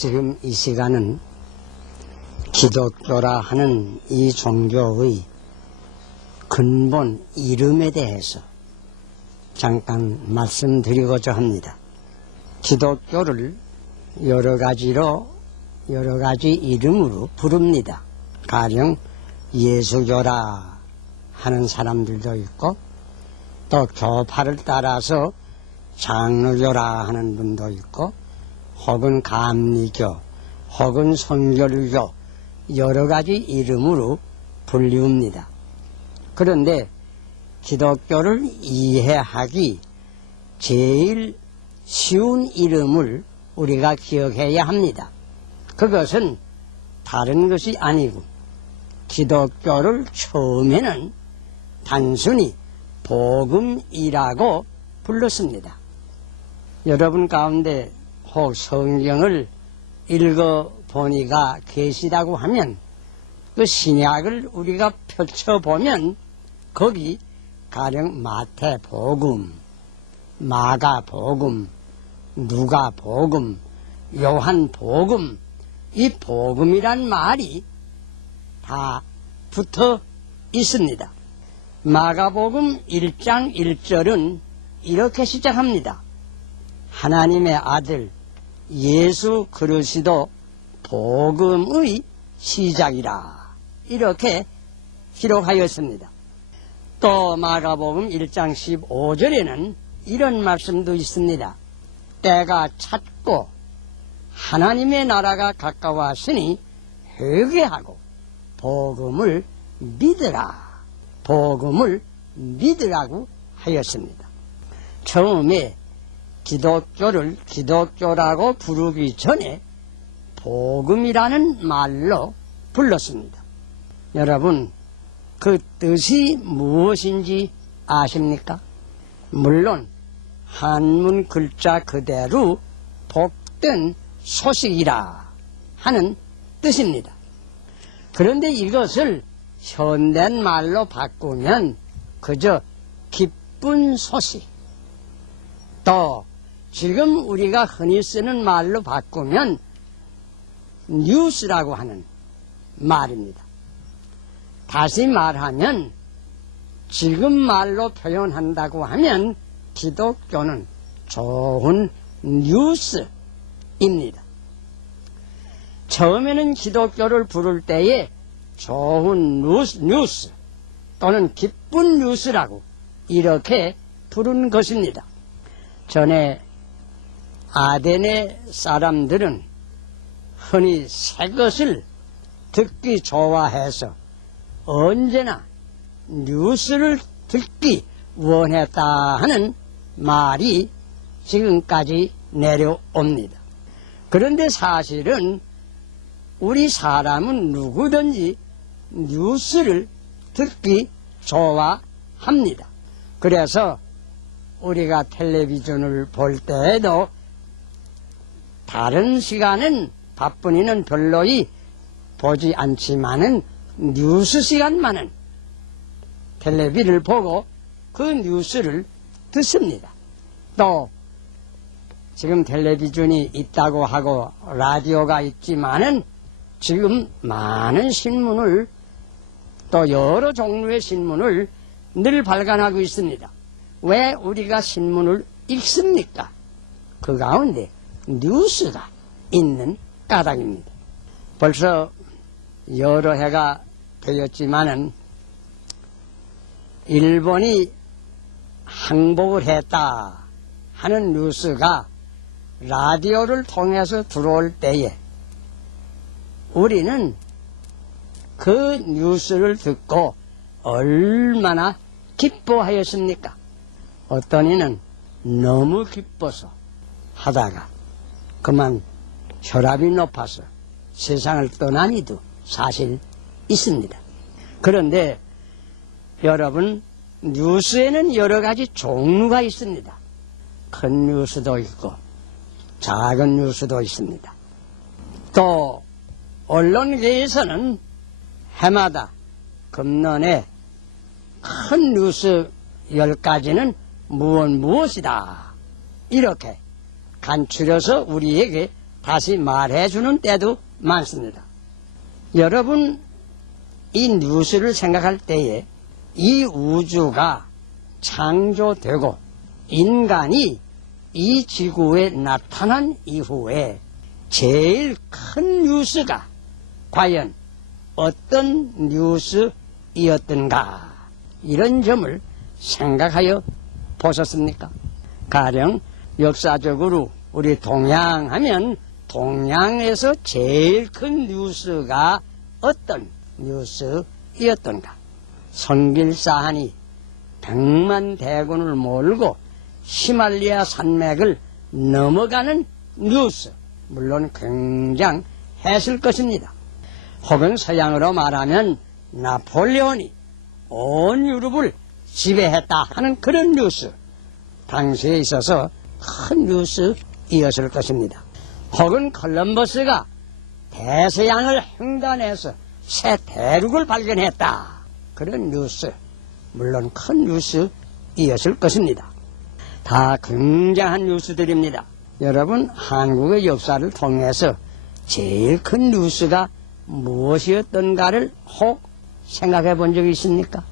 지금 이 시간은 기독교라 하는 이 종교의 근본 이름에 대해서 잠깐 말씀드리고자 합니다. 기독교를 여러 가지 이름으로 부릅니다. 가령 예수교라 하는 사람들도 있고, 또 교파를 따라서 장로교라 하는 분도 있고, 혹은 감리교, 혹은 성결교, 여러 가지 이름으로 불리웁니다. 그런데 기독교를 이해하기 제일 쉬운 이름을 우리가 기억해야 합니다. 그것은 다른 것이 아니고, 기독교를 처음에는 단순히 복음이라고 불렀습니다. 여러분 가운데 혹 성경을 읽어보니가 계시다고 하면, 그 신약을 우리가 펼쳐보면 거기 가령 마태복음, 마가복음, 누가복음, 요한복음, 이 복음이란 말이 다 붙어 있습니다. 마가복음 1장 1절은 이렇게 시작합니다. 하나님의 아들 예수 그리스도 복음의 시작이라, 이렇게 기록하였습니다. 또 마가복음 1장 15절에는 이런 말씀도 있습니다. 때가 찼고 하나님의 나라가 가까웠으니 회개하고 복음을 믿으라, 복음을 믿으라고 하였습니다. 처음에 기독교를 기독교라고 부르기 전에 복음이라는 말로 불렀습니다. 여러분, 그 뜻이 무엇인지 아십니까? 물론 한문 글자 그대로 복된 소식이라 하는 뜻입니다. 그런데 이것을 현대인 말로 바꾸면 그저 기쁜 소식, 또 지금 우리가 흔히 쓰는 말로 바꾸면 뉴스라고 하는 말입니다. 다시 말하면 지금 말로 표현한다고 하면 기독교는 좋은 뉴스입니다. 처음에는 기독교를 부를 때에 좋은 뉴스 또는 기쁜 뉴스라고 이렇게 부른 것입니다. 전에 아덴의 사람들은 흔히 새 것을 듣기 좋아해서 언제나 뉴스를 듣기 원했다 하는 말이 지금까지 내려옵니다. 그런데 사실은 우리 사람은 누구든지 뉴스를 듣기 좋아합니다. 그래서 우리가 텔레비전을 볼 때에도 다른 시간은 바쁜이는 별로이 보지 않지만은 뉴스 시간만은 텔레비를 보고 그 뉴스를 듣습니다. 또 지금 텔레비전이 있다고 하고 라디오가 있지만은 지금 많은 신문을, 또 여러 종류의 신문을 늘 발간하고 있습니다. 왜 우리가 신문을 읽습니까? 그 가운데 뉴스가 있는 까닭입니다. 벌써 여러 해가 되었지만은 일본이 항복을 했다 하는 뉴스가 라디오를 통해서 들어올 때에 우리는 그 뉴스를 듣고 얼마나 기뻐하였습니까? 어떤 이는 너무 기뻐서 하다가 그만 혈압이 높아서 세상을 떠난 이도 사실 있습니다. 그런데 여러분, 뉴스에는 여러 가지 종류가 있습니다. 큰 뉴스도 있고 작은 뉴스도 있습니다. 또 언론계에서는 해마다 금년에 큰 뉴스 10가지는 무엇이다 이렇게 간추려서 우리에게 다시 말해주는 때도 많습니다. 여러분, 이 뉴스를 생각할 때에 이 우주가 창조되고 인간이 이 지구에 나타난 이후에 제일 큰 뉴스가 과연 어떤 뉴스이었던가, 이런 점을 생각하여 보셨습니까? 가령 역사적으로 우리 동양하면 동양에서 제일 큰 뉴스가 어떤 뉴스이었던가? 성길사한이 100만 대군을 몰고 히말라야 산맥을 넘어가는 뉴스, 물론 굉장했을 것입니다. 혹은 서양으로 말하면 나폴레온이 온 유럽을 지배했다 하는 그런 뉴스, 당시에 있어서 큰 뉴스이었을 것입니다. 혹은 콜럼버스가 대서양을 횡단해서 새 대륙을 발견했다, 그런 뉴스, 물론 큰 뉴스이었을 것입니다. 다 굉장한 뉴스들입니다. 여러분, 한국의 역사를 통해서 제일 큰 뉴스가 무엇이었던가를 혹 생각해 본 적이 있습니까?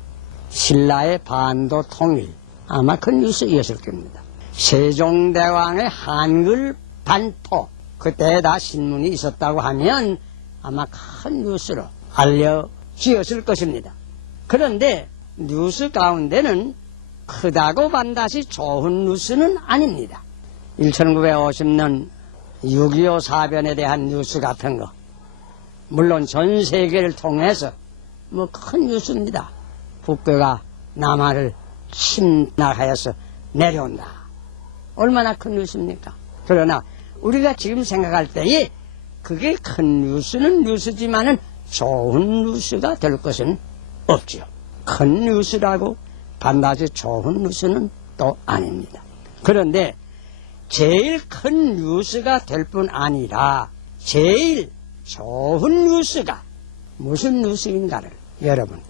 신라의 반도 통일, 아마 큰 뉴스이었을 겁니다. 세종대왕의 한글 반포, 그때 다 신문이 있었다고 하면 아마 큰 뉴스로 알려지었을 것입니다. 그런데 뉴스 가운데는 크다고 반드시 좋은 뉴스는 아닙니다. 1950년 6.25 사변에 대한 뉴스 같은 거, 물론 전 세계를 통해서 큰 뉴스입니다. 북괴가 남한을 침략하여서 내려온다. 얼마나 큰 뉴스입니까? 그러나 우리가 지금 생각할 때에 그게 큰 뉴스는 뉴스지만은 좋은 뉴스가 될 것은 없죠. 큰 뉴스라고 반드시 좋은 뉴스는 또 아닙니다. 그런데 제일 큰 뉴스가 될 뿐 아니라 제일 좋은 뉴스가 무슨 뉴스인가를 여러분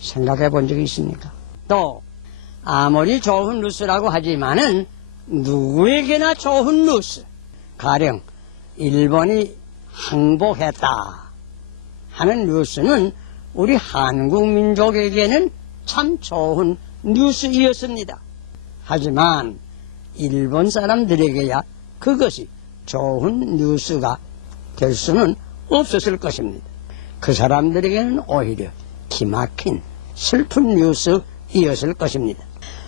생각해 본 적이 있습니까? 또 아무리 좋은 뉴스라고 하지만은 누구에게나 좋은 뉴스, 가령 일본이 항복했다 하는 뉴스는 우리 한국 민족에게는 참 좋은 뉴스이었습니다. 하지만 일본 사람들에게야 그것이 좋은 뉴스가 될 수는 없었을 것입니다. 그 사람들에게는 오히려 기막힌 슬픈 뉴스이었을 것입니다.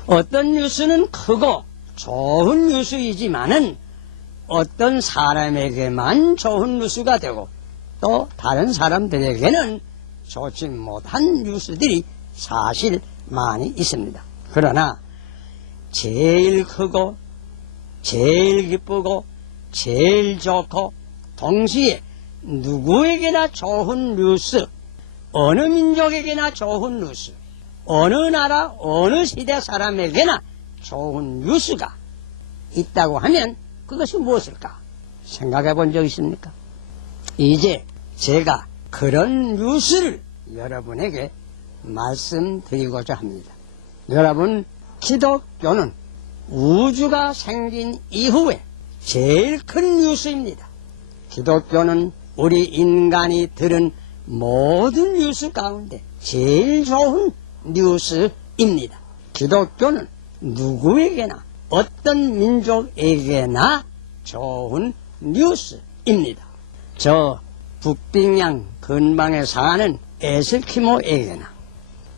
어떤 뉴스는 크고 좋은 뉴스이지만은 어떤 사람에게만 좋은 뉴스가 되고 또 다른 사람들에게는 좋지 못한 뉴스들이 사실 많이 있습니다. 그러나 제일 크고 제일 기쁘고 제일 좋고 동시에 누구에게나 좋은 뉴스, 어느 민족에게나 좋은 뉴스, 어느 나라 어느 시대 사람에게나 좋은 뉴스가 있다고 하면 그것이 무엇일까 생각해 본 적 있습니까? 이제 제가 그런 뉴스를 여러분에게 말씀드리고자 합니다. 여러분, 기독교는 우주가 생긴 이후에 제일 큰 뉴스입니다. 기독교는 우리 인간이 들은 모든 뉴스 가운데 제일 좋은 뉴스입니다. 기독교는 누구에게나 어떤 민족에게나 좋은 뉴스입니다. 저 북빙양 근방에 사는 에스키모에게나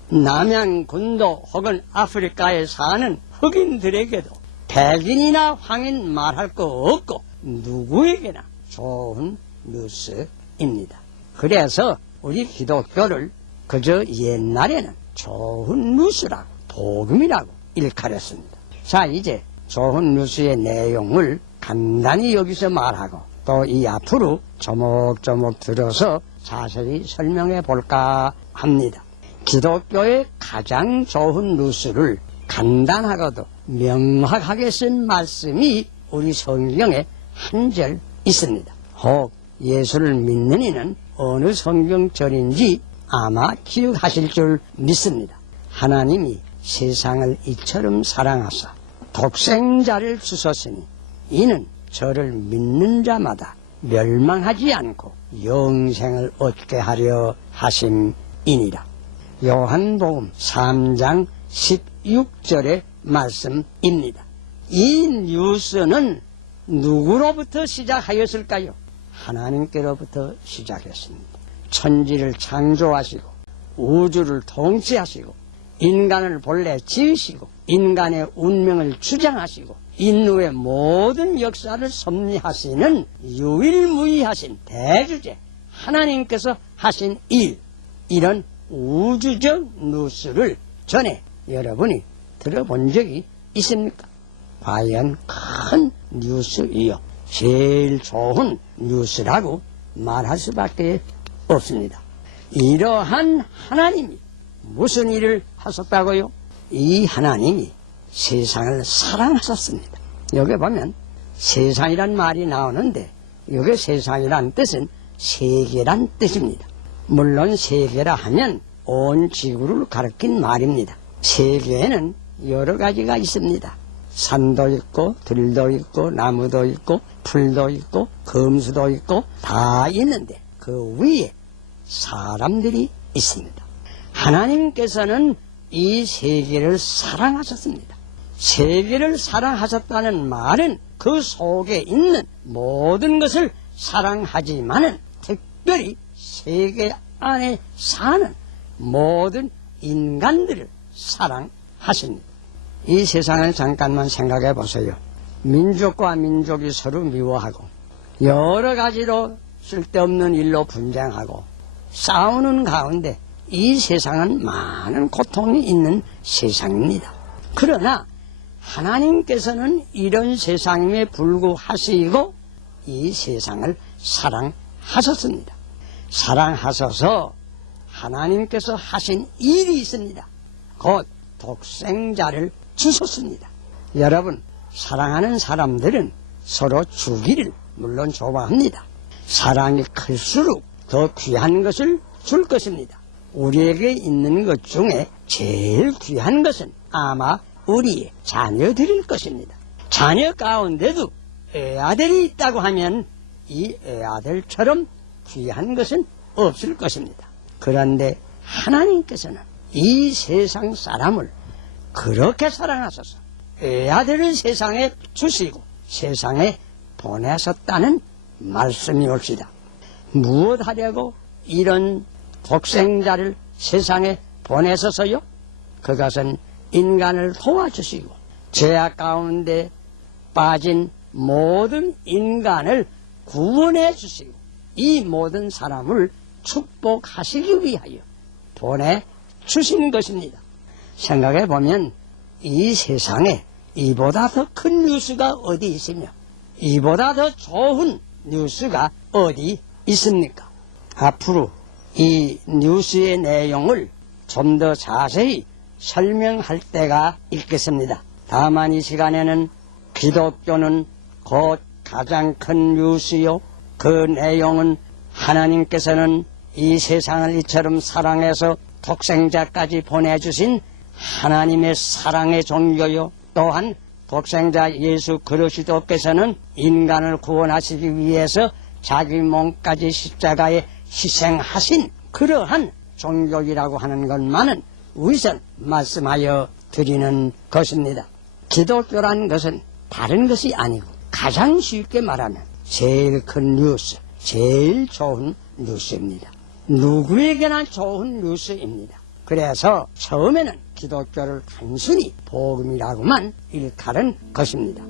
남양군도 혹은 아프리카에 사는 흑인들에게도 백인이나 황인 말할 거 없고 누구에게나 좋은 뉴스입니다. 그래서 우리 기독교를 그저 옛날에는 좋은 뉴스라고 복음이라고 일컬었습니다. 자, 이제 좋은 뉴스의 내용을 간단히 여기서 말하고 또 이 앞으로 조목조목 들어서 자세히 설명해 볼까 합니다. 기독교의 가장 좋은 뉴스를 간단하고도 명확하게 쓴 말씀이 우리 성경에 한 절 있습니다. 혹 예수를 믿는 이는 어느 성경절인지 아마 기억하실 줄 믿습니다. 하나님이 세상을 이처럼 사랑하사 독생자를 주셨으니 이는 저를 믿는 자마다 멸망하지 않고 영생을 얻게 하려 하심이니라. 요한복음 3장 16절의 말씀입니다. 이 뉴스는 누구로부터 시작하였을까요? 하나님께로부터 시작했습니다. 천지를 창조하시고 우주를 통치하시고 인간을 본래 지으시고 인간의 운명을 주장하시고 인류의 모든 역사를 섭리하시는 유일무이하신 대주제 하나님께서 하신 일, 이런 우주적 뉴스를 전에 여러분이 들어본 적이 있습니까? 과연 큰 뉴스이요, 제일 좋은 뉴스라고 말할 수밖에 없습니다. 이러한 하나님이 무슨 일을 하셨다고요? 이 하나님이 세상을 사랑하셨습니다. 여기 보면 세상이란 말이 나오는데 여기 세상이란 뜻은 세계란 뜻입니다. 물론 세계라 하면 온 지구를 가리킨 말입니다. 세계에는 여러 가지가 있습니다. 산도 있고 들도 있고 나무도 있고 풀도 있고 금수도 있고 다 있는데 그 위에 사람들이 있습니다. 하나님께서는 이 세계를 사랑하셨습니다. 세계를 사랑하셨다는 말은 그 속에 있는 모든 것을 사랑하지만은 특별히 세계 안에 사는 모든 인간들을 사랑하십니다. 이 세상을 잠깐만 생각해 보세요. 민족과 민족이 서로 미워하고 여러 가지로 쓸데없는 일로 분쟁하고 싸우는 가운데 이 세상은 많은 고통이 있는 세상입니다. 그러나 하나님께서는 이런 세상에 불구하시고 이 세상을 사랑하셨습니다. 사랑하셔서 하나님께서 하신 일이 있습니다. 곧 독생자를 주셨습니다. 여러분, 사랑하는 사람들은 서로 주기를 물론 좋아합니다. 사랑이 클수록 더 귀한 것을 줄 것입니다. 우리에게 있는 것 중에 제일 귀한 것은 아마 우리의 자녀들일 것입니다. 자녀 가운데도 애아들이 있다고 하면 이 애아들처럼 귀한 것은 없을 것입니다. 그런데 하나님께서는 이 세상 사람을 그렇게 사랑하셔서 애아들을 세상에 주시고 세상에 보내셨다는 말씀이 옵시다. 무엇하려고 이런 독생자를 세상에 보내셔서요? 그것은 인간을 도와주시고 죄악 가운데 빠진 모든 인간을 구원해 주시고 이 모든 사람을 축복하시기 위하여 보내주신 것입니다. 생각해 보면 이 세상에 이보다 더 큰 뉴스가 어디 있으며 이보다 더 좋은 뉴스가 어디 있습니까? 앞으로 이 뉴스의 내용을 좀 더 자세히 설명할 때가 있겠습니다. 다만 이 시간에는 기독교는 곧 가장 큰 뉴스요, 그 내용은 하나님께서는 이 세상을 이처럼 사랑해서 독생자까지 보내주신 하나님의 사랑의 종교요, 또한 독생자 예수 그리스도께서는 인간을 구원하시기 위해서 자기 몸까지 십자가에 희생하신 그러한 종교이라고 하는 것만은 우선 말씀하여 드리는 것입니다. 기독교란 것은 다른 것이 아니고 가장 쉽게 말하면 제일 큰 뉴스, 제일 좋은 뉴스입니다. 누구에게나 좋은 뉴스입니다. 그래서 처음에는 기독교를 단순히 복음이라고만 일컬은 것입니다.